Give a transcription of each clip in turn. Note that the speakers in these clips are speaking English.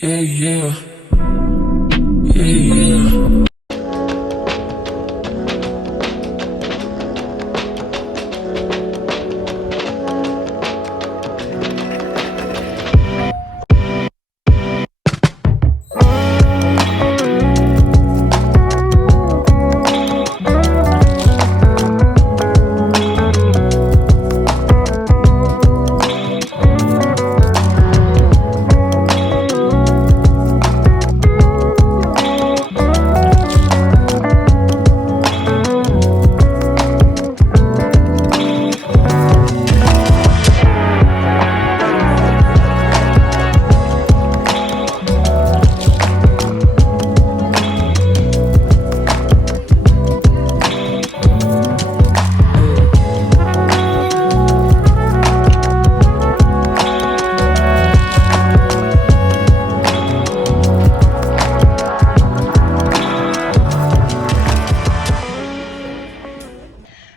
Yeah, yeah, yeah, yeah.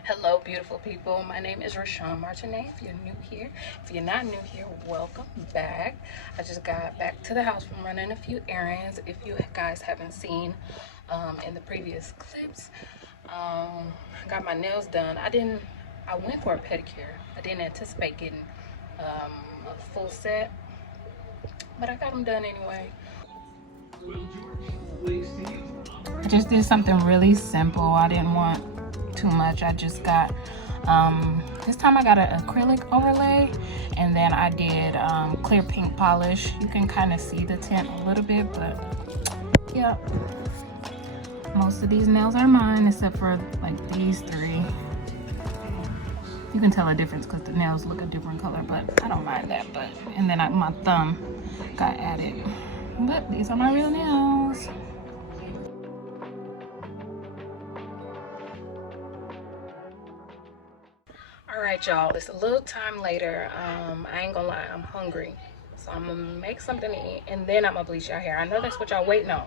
Hello, beautiful people. My name is Richonmartena. If you're new here, if you're not new here, welcome back. I just got back to the house from running a few errands. If you guys haven't seen in the previous clips, I got my nails done. I went for a pedicure. I didn't anticipate getting a full set, but I got them done anyway. I just did something really simple. I didn't want too much. I just got this time I got an acrylic overlay, and then I did clear pink polish. You can kind of see the tint a little bit, but yeah, most of these nails are mine except for like these three. You can tell a difference because the nails look a different color, but I don't mind that. But and then my thumb got added, but these are my real nails. Alright, y'all, it's a little time later. I ain't gonna lie, I'm hungry, so I'm gonna make something to eat and then I'm gonna bleach your hair. I know that's what y'all waiting on.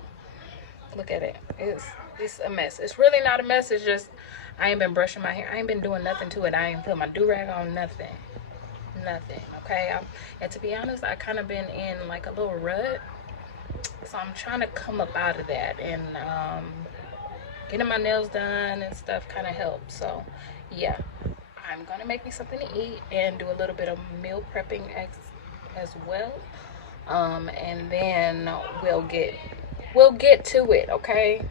Look at it. It's a mess. It's really not a mess. It's just I ain't been brushing my hair. I ain't been doing nothing to it. I ain't put my do-rag on. Nothing. Okay. And to be honest, I kind of been in like a little rut, so I'm trying to come up out of that, and getting my nails done and stuff kind of helps. So yeah, I'm gonna make me something to eat and do a little bit of meal prepping as well, and then we'll get to it. Okay.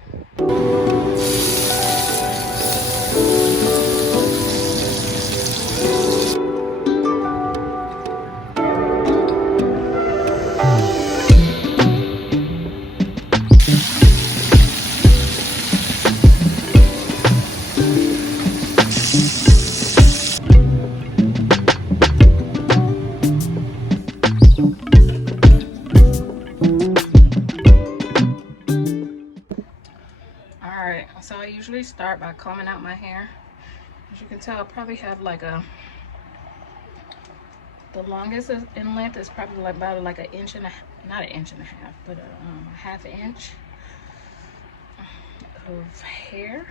Alright, so I usually start by combing out my hair. As you can tell, I probably have like the longest in length is probably like about like an inch and a, not an inch and a half, but a half inch of hair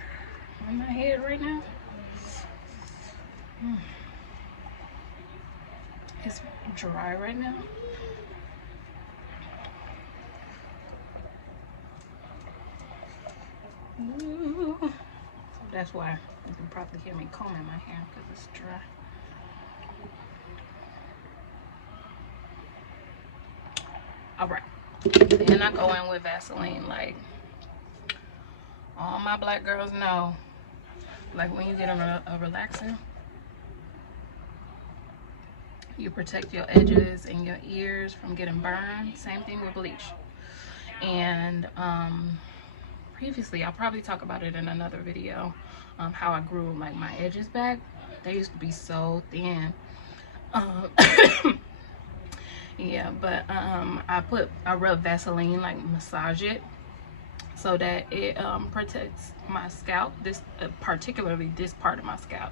on my head right now. It's dry right now. Ooh. So that's why you can probably hear me combing my hair, because it's dry. All right, then I go in with Vaseline. Like all my black girls know, like when you get a relaxer, you protect your edges and your ears from getting burned. Same thing with bleach. And previously, I'll probably talk about it in another video, how I grew like my edges back. They used to be so thin. Yeah, but I rub Vaseline, like massage it, so that it protects my scalp, this particularly this part of my scalp,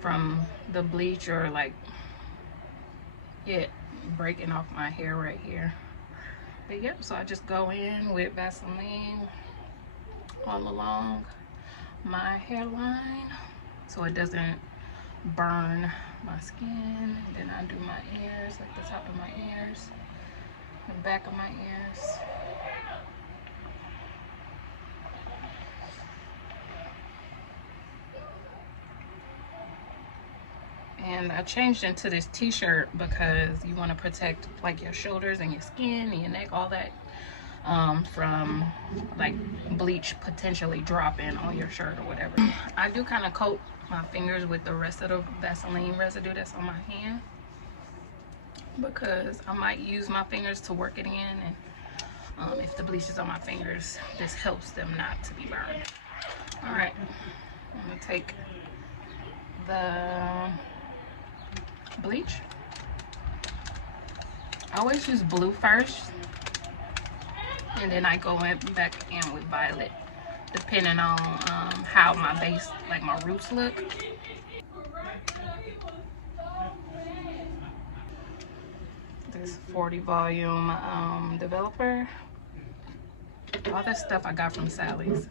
from the bleach or like it breaking off my hair right here. But yep, so I just go in with Vaseline all along my hairline so it doesn't burn my skin. And then I do my ears, like the top of my ears. the back of my ears. And I changed into this t-shirt because you want to protect like your shoulders and your skin and your neck, all that, from like bleach potentially dropping on your shirt or whatever. I do kind of coat my fingers with the rest of the Vaseline residue that's on my hand, because I might use my fingers to work it in, and if the bleach is on my fingers, this helps them not to be burned. All right, I'm gonna take the bleach. I always use blue first, and then I go back in with violet, depending on how my base, like my roots look. This 40 volume developer. All this stuff I got from Sally's.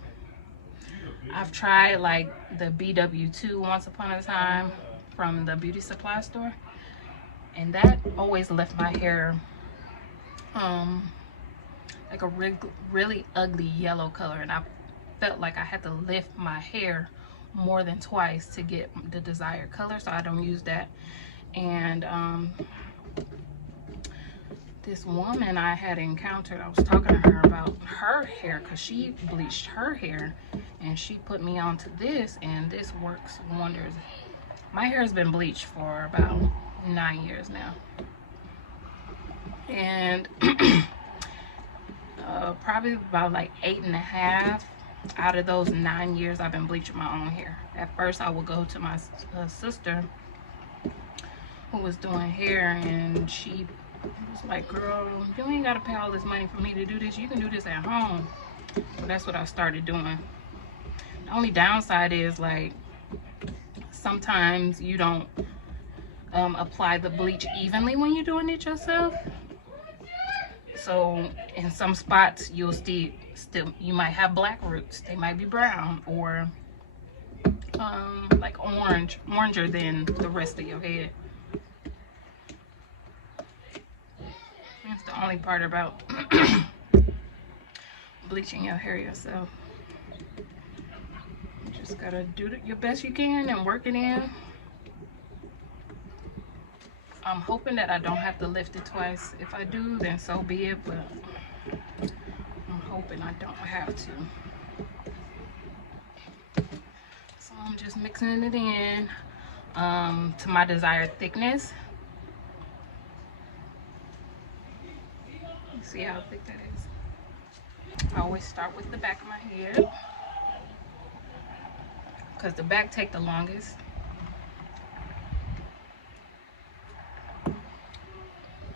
I've tried like the BW2 once upon a time from the beauty supply store, and that always left my hair like a really ugly yellow color, and I felt like I had to lift my hair more than twice to get the desired color, so I don't use that. And this woman I had encountered, I was talking to her about her hair because she bleached her hair, and she put me onto this, and this works wonders. My hair has been bleached for about 9 years now, and probably about like 8.5 out of those 9 years I've been bleaching my own hair. At first I would go to my sister who was doing hair, and she was like, girl, you ain't gotta pay all this money for me to do this, you can do this at home. So that's what I started doing. The only downside is like sometimes you don't apply the bleach evenly when you're doing it yourself. So in some spots you'll still you might have black roots, they might be brown, or like oranger than the rest of your head. That's the only part about bleaching your hair yourself. You just gotta do your best you can and work it in. I'm hoping that I don't have to lift it twice. If I do, then so be it, but I'm hoping I don't have to. So I'm just mixing it in to my desired thickness. You see how thick that is? I always start with the back of my head because the back take the longest.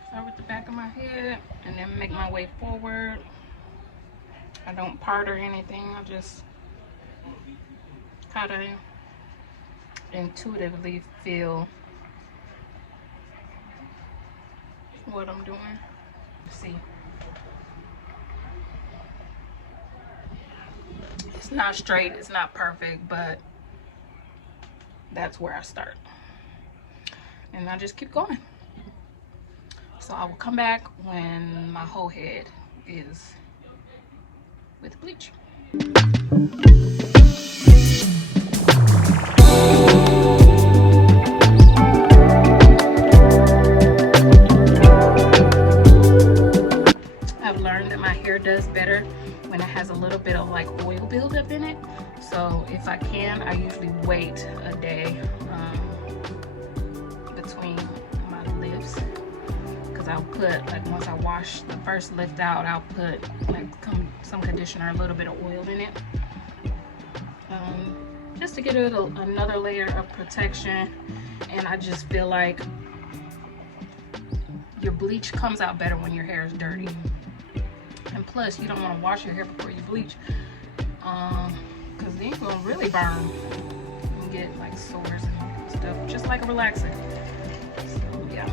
Start with the back of my head and then make my way forward. I don't part or anything. I just kind of intuitively feel what I'm doing. See, it's not straight, it's not perfect, but that's where I start. And I just keep going. So I will come back when my whole head is with bleach. I've learned that my hair does better when it has a little bit of like oil buildup in it. So if I can, I usually wait a day between my lifts. I'll put, like, once I wash the first lift out, I'll put like some conditioner, a little bit of oil in it, just to get it another layer of protection. And I just feel like your bleach comes out better when your hair is dirty. And plus, you don't want to wash your hair before you bleach, because then you're gonna really burn and get like sores and stuff, just like a relaxer. So yeah.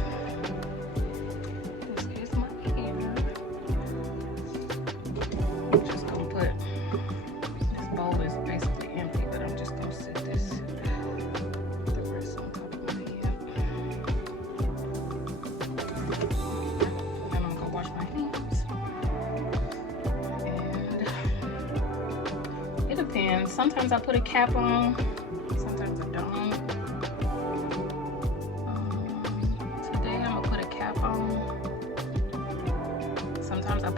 sometimes I put a cap on, sometimes I don't. Today I'm gonna put a cap on. Sometimes I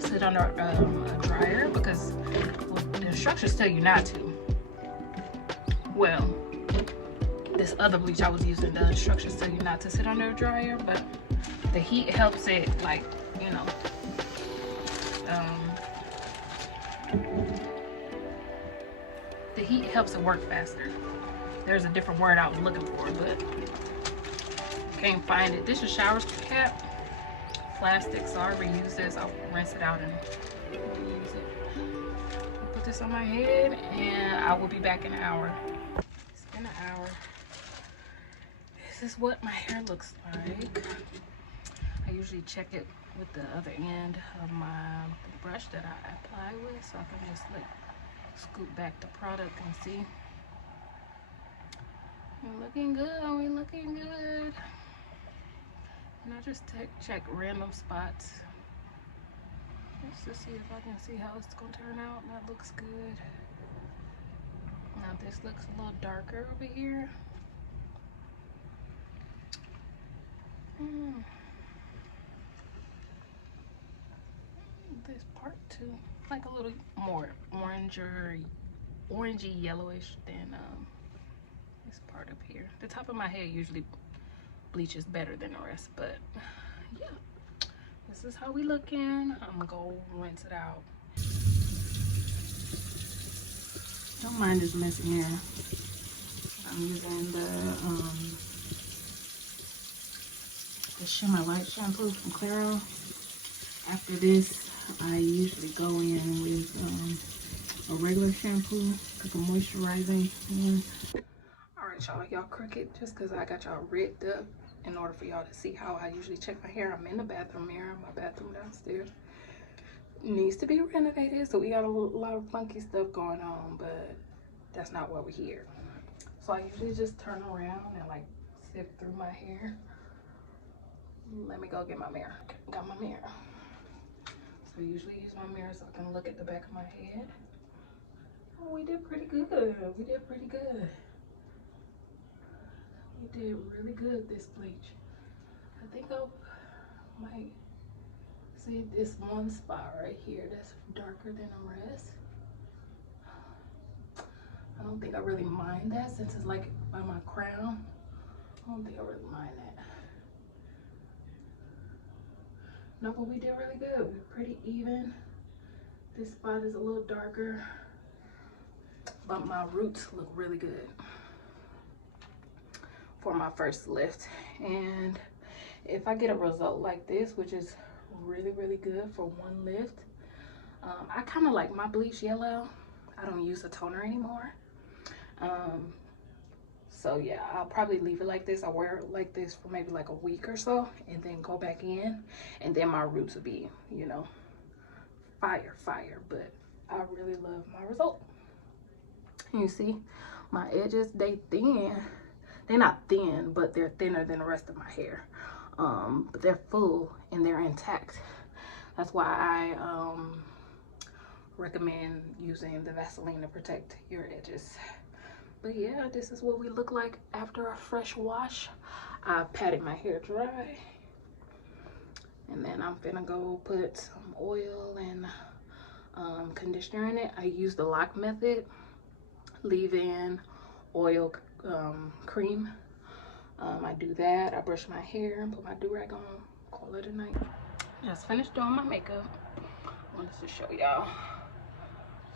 sit under a dryer because the instructions tell you not to. Well, this other bleach I was using, the instructions tell you not to sit under a dryer, but the heat helps it, like, you know, the heat helps it work faster. There's a different word I was looking for, but can't find it. This is shower cap, plastic, so I reuse this. I'll rinse it out and reuse it. Put this on my head and I will be back in an hour. It's been an hour. This is what my hair looks like. I usually check it with the other end of the brush that I apply with, so I can just like scoop back the product and see. We're looking good, we're looking good. And I just check random spots just to see if I can see how it's gonna turn out. That looks good. Now this looks a little darker over here. This part too, like a little more orangey yellowish than this part up here. The top of my head usually bleaches better than the rest, but yeah, this is how we looking. I'm gonna go rinse it out. Don't mind this messy hair. I'm using the Shimmer Light shampoo from Claro. After this, I usually go in with a regular shampoo, like a moisturizing one. Alright y'all crooked just because I got y'all rigged up in order for y'all to see how I usually check my hair. I'm in the bathroom mirror, my bathroom downstairs. Needs to be renovated, so we got a lot of funky stuff going on, but that's not why we're here. So I usually just turn around and like sift through my hair. Let me go get my mirror. Got my mirror. So I usually use my mirror so I can look at the back of my head. Oh, we did pretty good. We did pretty good. We did really good this bleach. I think I might see this one spot right here that's darker than the rest. I don't think I really mind that since it's like by my crown. I don't think I really mind that. No, but we did really good. We're pretty even. This spot is a little darker, but my roots look really good for my first lift. And if I get a result like this, which is really, really good for one lift, I kind of like my bleach yellow. I don't use a toner anymore. So yeah, I'll probably leave it like this. I'll wear it like this for maybe like a week or so and then go back in, and then my roots will be, you know, fire. But I really love my result. You see my edges, they thin. They're not thin, but they're thinner than the rest of my hair. But they're full and they're intact. That's why I recommend using the Vaseline to protect your edges. But yeah, this is what we look like after a fresh wash. I patted my hair dry, and then I'm finna go put some oil and conditioner in it. I use the lock method, leave-in oil cream. I do that. I brush my hair and put my do-rag on, call it a night. Just finished doing my makeup. I wanted to show y'all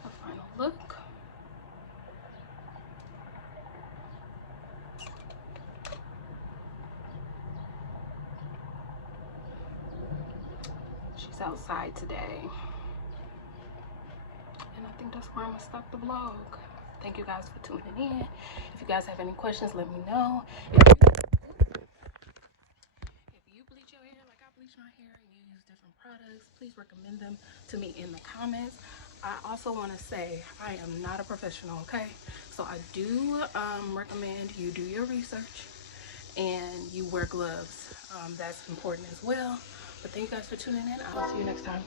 the final look. She's outside today, and I think that's where I'm gonna stop the vlog. Thank you guys for tuning in. If you guys have any questions, let me know. If you bleach your hair like I bleach my hair and you use different products, please recommend them to me in the comments. I also want to say I am not a professional, okay? So I do recommend you do your research and you wear gloves. That's important as well. But thank you guys for tuning in. I'll see you next time.